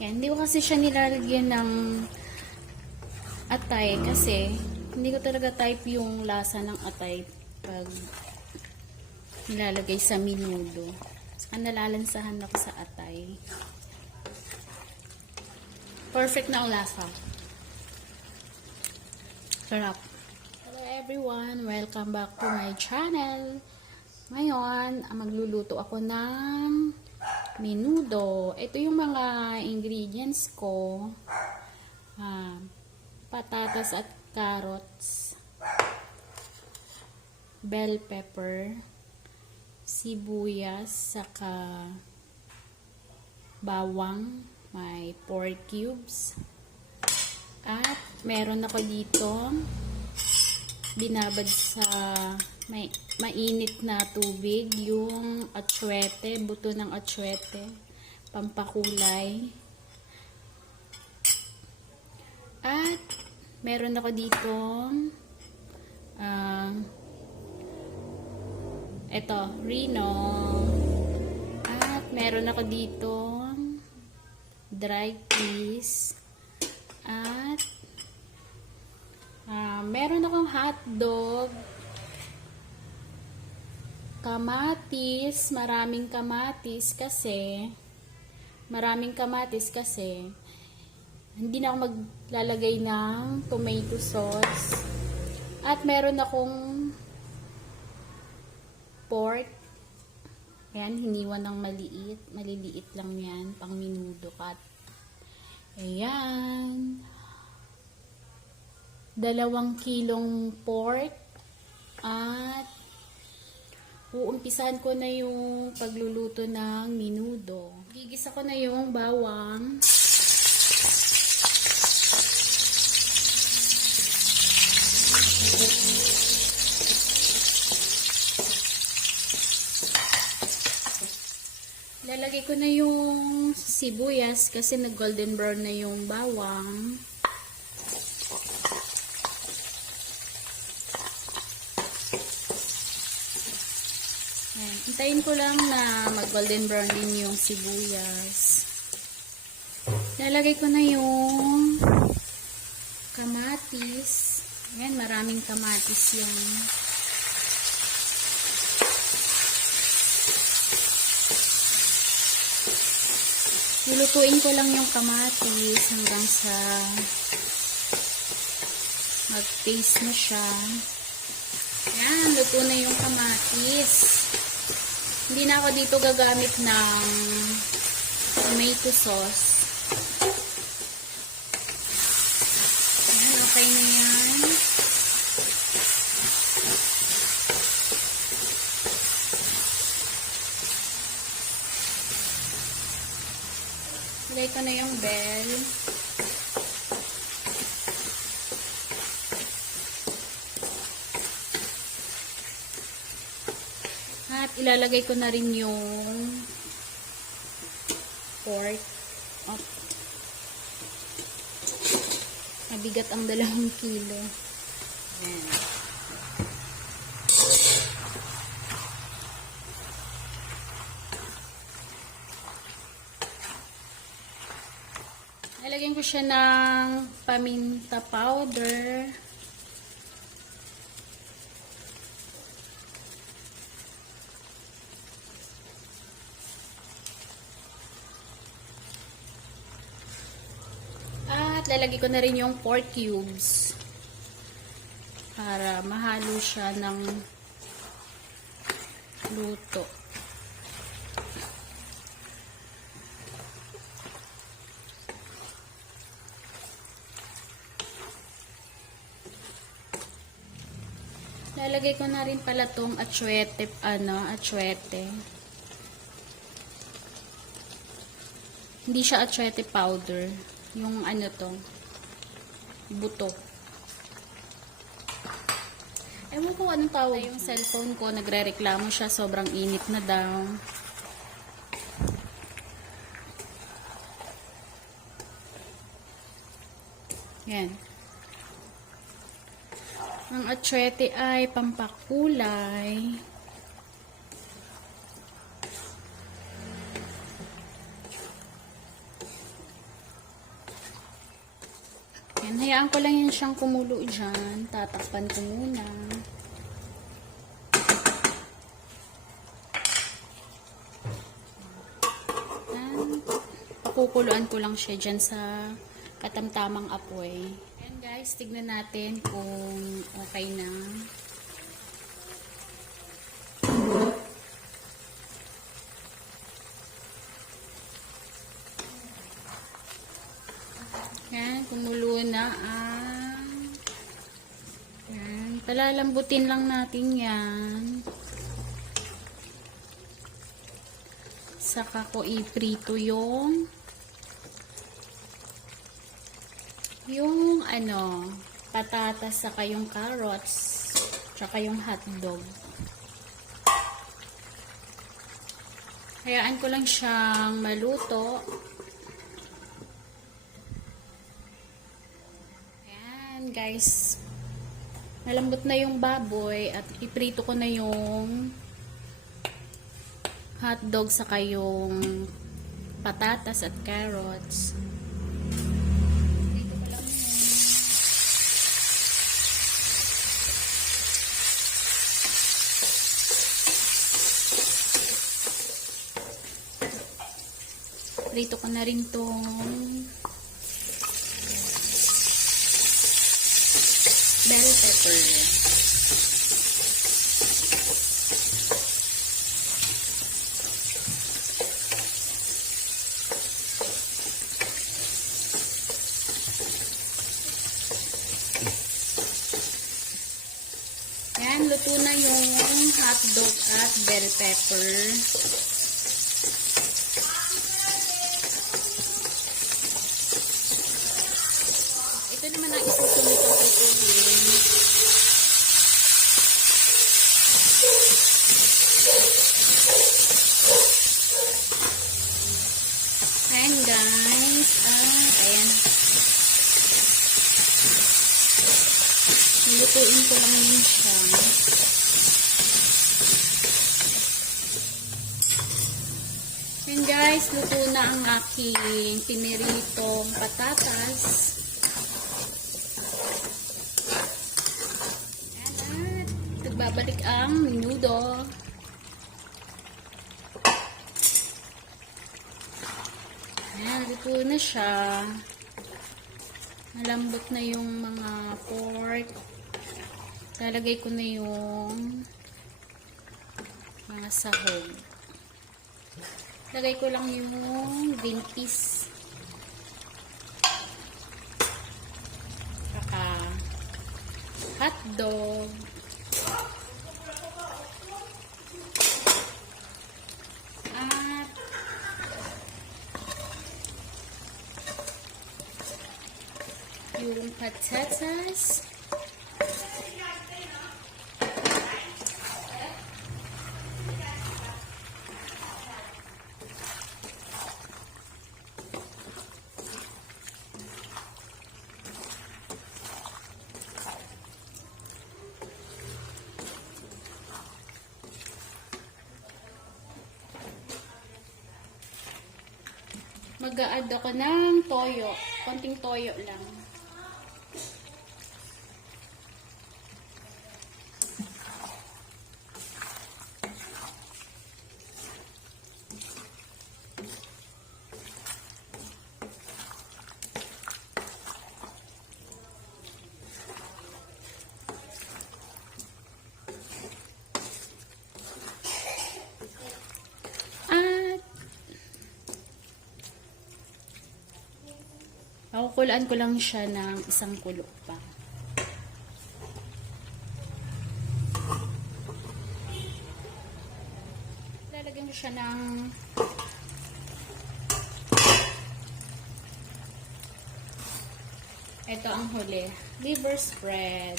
Yan, hindi ko kasi siya nilalagyan ng atay kasi hindi ko talaga type yung lasa ng atay pag nilalagay sa minudo. Saka nalalansahan ako sa atay. Perfect na ang lasa. Sarap. Hello everyone! Welcome back to my channel. Ngayon, magluluto ako ng menudo. Ito yung mga ingredients ko. Ah, patatas at carrots. Bell pepper. Sibuyas. Saka bawang. May 4 cubes. At meron ako dito binabad sa may mainit na tubig yung atsuete, buto ng atsuete, pampakulay. At meron ako dito ah eto, Reno. At meron ako dito dry peas. At ah, meron akong hotdog. Kamatis, maraming kamatis kasi maraming kamatis kasi hindi na ako maglalagay ng tomato sauce. At meron akong pork. Ayan, hiniwan ng maliit. Maliliit lang yan, pang minudo cut. Ayan. Dalawang kilong pork. At uumpisahan ko na yung pagluluto ng minudo. Gigisa ko na yung bawang. Lalagay ko na yung sibuyas kasi nag golden brown na yung bawang. Ayan. Hintayin ko lang na mag golden brown din yung sibuyas. Lalagay ko na yung kamatis. Ayan, maraming kamatis yung Lulutuin ko lang yung kamatis hanggang sa mag-taste na siya. Yan, luto na yung kamatis. Hindi na ako dito gagamit ng tomato sauce. Yan, okay na yan. Lagay ko na yung bell. At ilalagay ko na rin yung pork. Oh. Mabigat ang dalawang kilo. Ayan. Lalagyan ko siya ng paminta powder. At lalagay ko na rin yung pork cubes. Para mahalo siya ng luto. Lalagay ko na rin pala tong atsuete, ano, atsuete. Hindi siya atsuete powder. Yung ano to, buto. Ewan ko anong tawag. Yung cellphone ko, nagre-reklamo siya, sobrang init na daw. Yan. Ang atsuete ay pampakulay. Hayaan ko lang yan siyang kumulo dyan. Tatakpan ko muna. Pakukuluan ko lang siya dyan sa katamtamang apoy. Ayan guys, tignan natin kung okay na. Yan, kumulo na ang... Yan, palalambutin lang natin yan. Saka ko iprito yung yung ano, patatas saka yung carrots saka yung hotdog. Hayaan ko lang siyang maluto. Ayan, guys. Malambot na yung baboy at iprito ko na yung hotdog saka yung patatas at carrots. Prito ko na rin tong bell pepper. Yan, luto na yung hotdog at bell pepper. Ito naman ang isusunod ko kukuhin. Ayan guys. Ah, ayan. Lutuin ko lang yun siya. Ayan guys, luto na ang aking piniritong patatas. At nagbabalik ang menudo. Ayan, luto na siya. Malambot na yung mga pork. Lalagay ko na yung mga sahog. Lagay ko lang yung green peas. Saka hotdog. At yung patatas. Mag-a-add ako ng toyo. Konting toyo lang. Pakukulaan ko lang siya ng isang kulo pa. Lalagyan ko siya ng ito ang huli. Liver spread.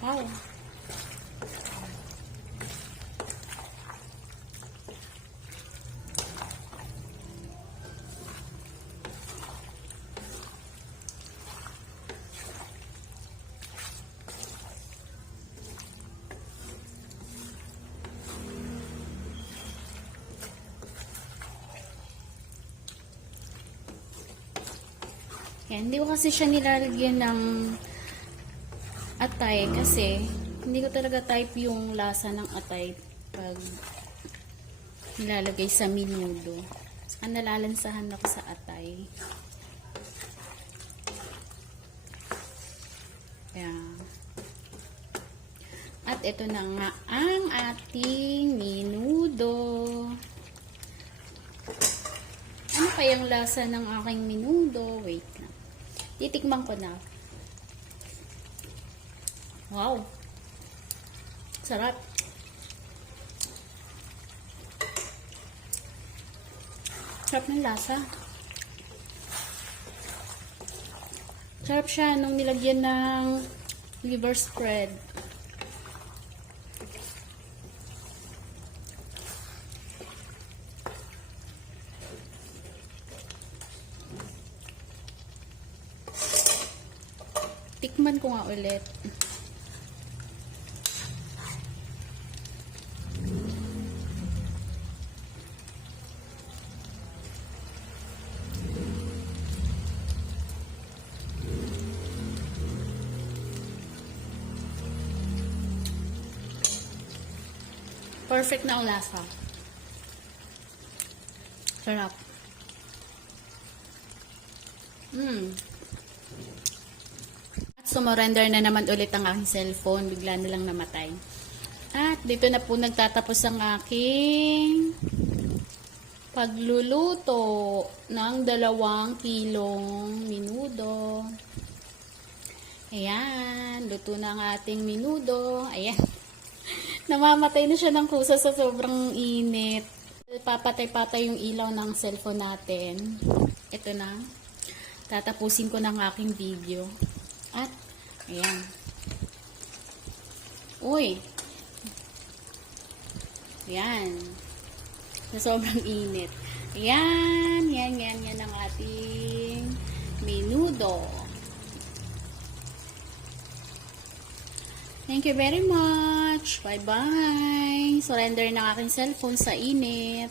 Wow. Yan, hindi ko kasi siya nilalagyan ng atay kasi hindi ko talaga type yung lasa ng atay pag nilalagay sa minudo. Saka nalalansahan ako sa atay. Yan. At ito na nga ang ating minudo. Ano kayang lasa ng aking minudo? Wait lang. Titikman ko na. Wow. Sarap. Sarap ng lasa. Sarap siya nung nilagyan ng liver spread. Tikman ko nga ulit. Perfect na ang lasa. Sarap. Mm. Sumurrender na naman ulit ang aking cellphone. Bigla na lang namatay. At dito na po nagtatapos ang aking pagluluto ng dalawang kilong minudo. Ayan, luto na ang ating minudo. Ayan. Namamatay na siya ng kusa sa sobrang init. Papatay-patay yung ilaw ng cellphone natin. Ito na. Tatapusin ko ng aking video. Ayan. Uy. Ayan. Na sobrang init. Ayan, yan, yan, yan ang ating minudo. Thank you very much. Bye-bye. Surrender ng aking cellphone sa init.